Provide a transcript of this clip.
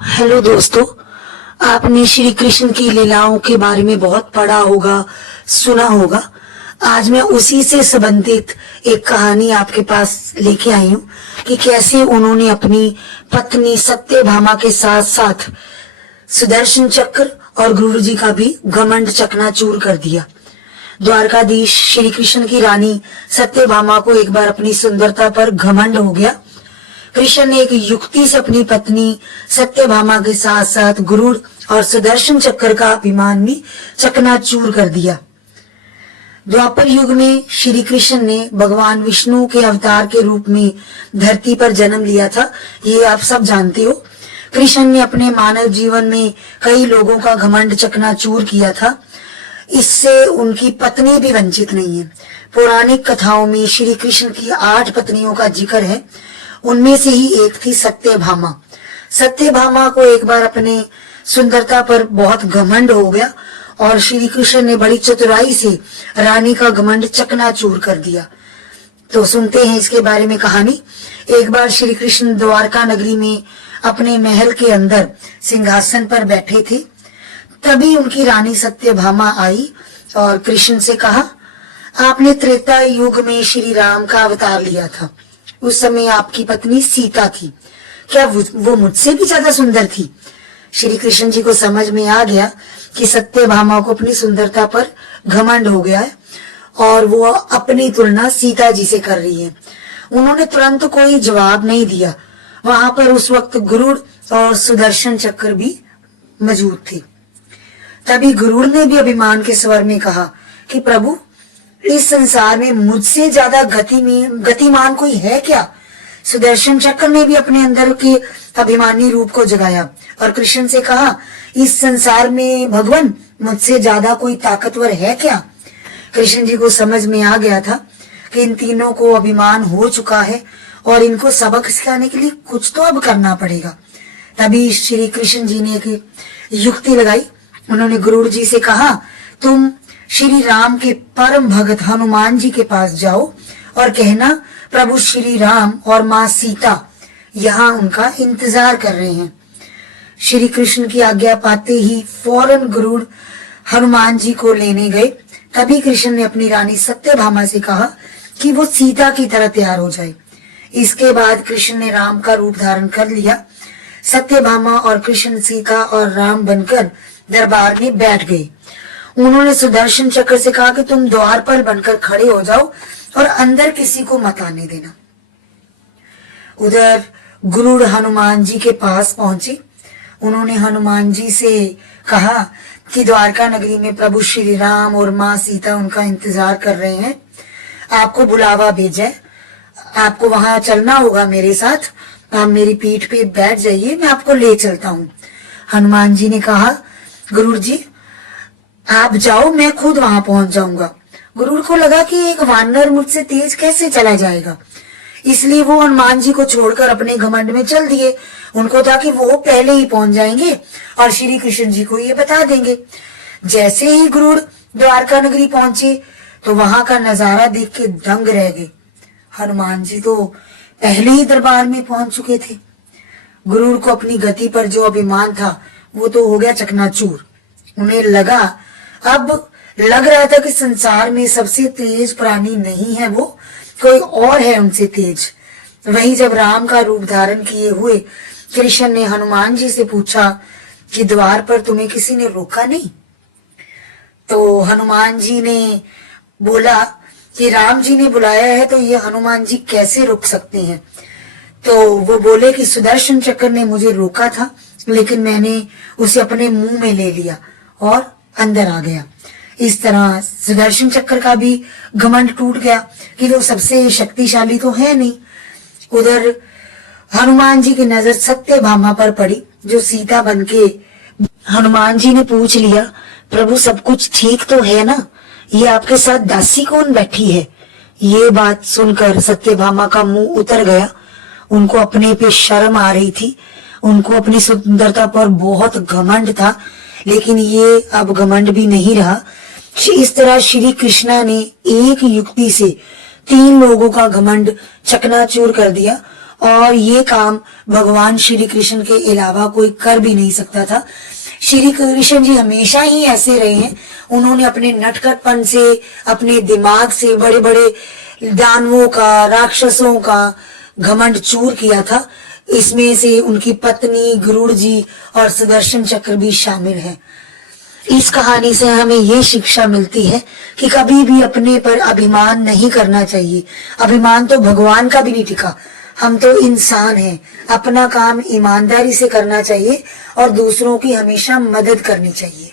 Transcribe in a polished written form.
Hello दोस्तों, आपने श्री कृष्ण की लीलाओं के बारे में बहुत पढ़ा होगा, सुना होगा। आज मैं उसी से संबंधित एक कहानी आपके पास लेके आई हूँ कि कैसे उन्होंने अपनी पत्नी सत्यभामा के साथ साथ सुदर्शन चक्र और गुरु जी का भी घमंड चकनाचूर कर दिया। द्वारकाधीश श्री कृष्ण की रानी सत्यभामा को एक बार अपनी सुंदरता पर घमंड हो गया। कृष्ण ने एक युक्ति से अपनी पत्नी सत्यभामा के साथ साथ गरुड़ और सुदर्शन चक्र का अभिमान भी चकनाचूर कर दिया। द्वापर युग में श्री कृष्ण ने भगवान विष्णु के अवतार के रूप में धरती पर जन्म लिया था, ये आप सब जानते हो। कृष्ण ने अपने मानव जीवन में कई लोगों का घमंड चकनाचूर किया था, इससे उनकी पत्नी भी वंचित नहीं है। पौराणिक कथाओं में श्री कृष्ण की 8 पत्नियों का जिक्र है, उनमें से ही एक थी सत्यभामा। सत्यभामा को एक बार अपने सुंदरता पर बहुत घमंड हो गया और श्री कृष्ण ने बड़ी चतुराई से रानी का घमंड चकनाचूर कर दिया। तो सुनते हैं इसके बारे में कहानी। एक बार श्री कृष्ण द्वारका नगरी में अपने महल के अंदर सिंहासन पर बैठे थे। तभी उनकी रानी सत्यभामा आई और कृष्ण से कहा, आपने त्रेता युग में श्री राम का अवतार लिया था। उस समय आपकी पत्नी सीता थी, क्या वो मुझसे भी ज्यादा सुंदर थी? श्री कृष्ण जी को समझ में आ गया कि सत्यभामा को अपनी सुंदरता पर घमंड हो गया है और वो अपनी तुलना सीता जी से कर रही है। उन्होंने तुरंत कोई जवाब नहीं दिया। वहां पर उस वक्त गरुड़ और सुदर्शन चक्र भी मौजूद थे। तभी गरुड़ ने भी अभिमान के स्वर में कहा कि प्रभु, इस संसार में मुझसे ज्यादा गतिमान कोई है क्या? सुदर्शन चक्र ने भी अपने अंदर के अभिमानी रूप को जगाया और कृष्ण से कहा, इस संसार में भगवान मुझसे ज्यादा कोई ताकतवर है क्या? कृष्ण जी को समझ में आ गया था कि इन तीनों को अभिमान हो चुका है और इनको सबक सिखाने के लिए कुछ तो अब करना पड़ेगा। तभी श्री कृष्ण जी ने एक युक्ति लगाई। उन्होंने गरुड़ जी से कहा, तुम श्री राम के परम भगत हनुमान जी के पास जाओ और कहना, प्रभु श्री राम और माँ सीता यहाँ उनका इंतजार कर रहे हैं। श्री कृष्ण की आज्ञा पाते ही फौरन गरुड़ हनुमान जी को लेने गए। तभी कृष्ण ने अपनी रानी सत्यभामा से कहा कि वो सीता की तरह तैयार हो जाए। इसके बाद कृष्ण ने राम का रूप धारण कर लिया। सत्यभामा और कृष्ण सीता और राम बनकर दरबार में बैठ गए। उन्होंने सुदर्शन चक्र से कहा कि तुम द्वार पर बनकर खड़े हो जाओ और अंदर किसी को मत आने देना। उधर गरुड़ हनुमान जी के पास पहुंचे। उन्होंने हनुमान जी से कहा कि द्वारका नगरी में प्रभु श्री राम और माँ सीता उनका इंतजार कर रहे हैं, आपको बुलावा भेजा है, आपको वहां चलना होगा मेरे साथ। आप मेरी पीठ पे बैठ जाइए, मैं आपको ले चलता हूँ। हनुमान जी ने कहा, गरुड़ जी आप जाओ, मैं खुद वहां पहुंच जाऊंगा। गरुड़ को लगा कि एक वानर मुझसे तेज कैसे चला जाएगा, इसलिए वो हनुमान जी को छोड़कर अपने घमंड में चल दिए। उनको था कि वो पहले ही पहुंच जाएंगे और श्री कृष्ण जी को ये बता देंगे। जैसे ही गरुड़ द्वारका नगरी पहुंचे तो वहां का नजारा देख के दंग रह गए। हनुमान जी तो पहले ही दरबार में पहुंच चुके थे। गरुड़ को अपनी गति पर जो अभिमान था वो तो हो गया चकनाचूर। उन्हें अब लग रहा था कि संसार में सबसे तेज प्राणी नहीं है वो, कोई और है उनसे तेज। वहीं जब राम का रूप धारण किए हुए कृष्ण ने हनुमान जी से पूछा कि द्वार पर तुम्हें किसी ने रोका नहीं? तो हनुमान जी ने बोला कि राम जी ने बुलाया है तो ये हनुमान जी कैसे रुक सकते हैं? तो वो बोले कि सुदर्शन चक्र ने मुझे रोका था, लेकिन मैंने उसे अपने मुंह में ले लिया और अंदर आ गया। इस तरह सुदर्शन चक्र का भी घमंड टूट गया कि वो सबसे शक्तिशाली तो है नहीं। उधर हनुमान जी की नजर सत्यभामा पर पड़ी जो सीता बनके। हनुमान जी ने पूछ लिया, प्रभु सब कुछ ठीक तो है ना? ये आपके साथ दासी कौन बैठी है? ये बात सुनकर सत्यभामा का मुंह उतर गया। उनको अपने पे शर्म आ रही थी। उनको अपनी सुंदरता पर बहुत घमंड था, लेकिन ये अब घमंड भी नहीं रहा। इस तरह श्री कृष्णा ने एक युक्ति से 3 लोगों का घमंड चकनाचूर कर दिया और ये काम भगवान श्री कृष्ण के अलावा कोई कर भी नहीं सकता था। श्री कृष्ण जी हमेशा ही ऐसे रहे हैं। उन्होंने अपने नटखटपन से, अपने दिमाग से बड़े बड़े दानवों का, राक्षसों का घमंड चूर किया था। इसमें से उनकी पत्नी गरुड़ जी और सुदर्शन चक्र भी शामिल है। इस कहानी से हमें ये शिक्षा मिलती है कि कभी भी अपने पर अभिमान नहीं करना चाहिए। अभिमान तो भगवान का भी नहीं टिका। हम तो इंसान हैं। अपना काम ईमानदारी से करना चाहिए और दूसरों की हमेशा मदद करनी चाहिए।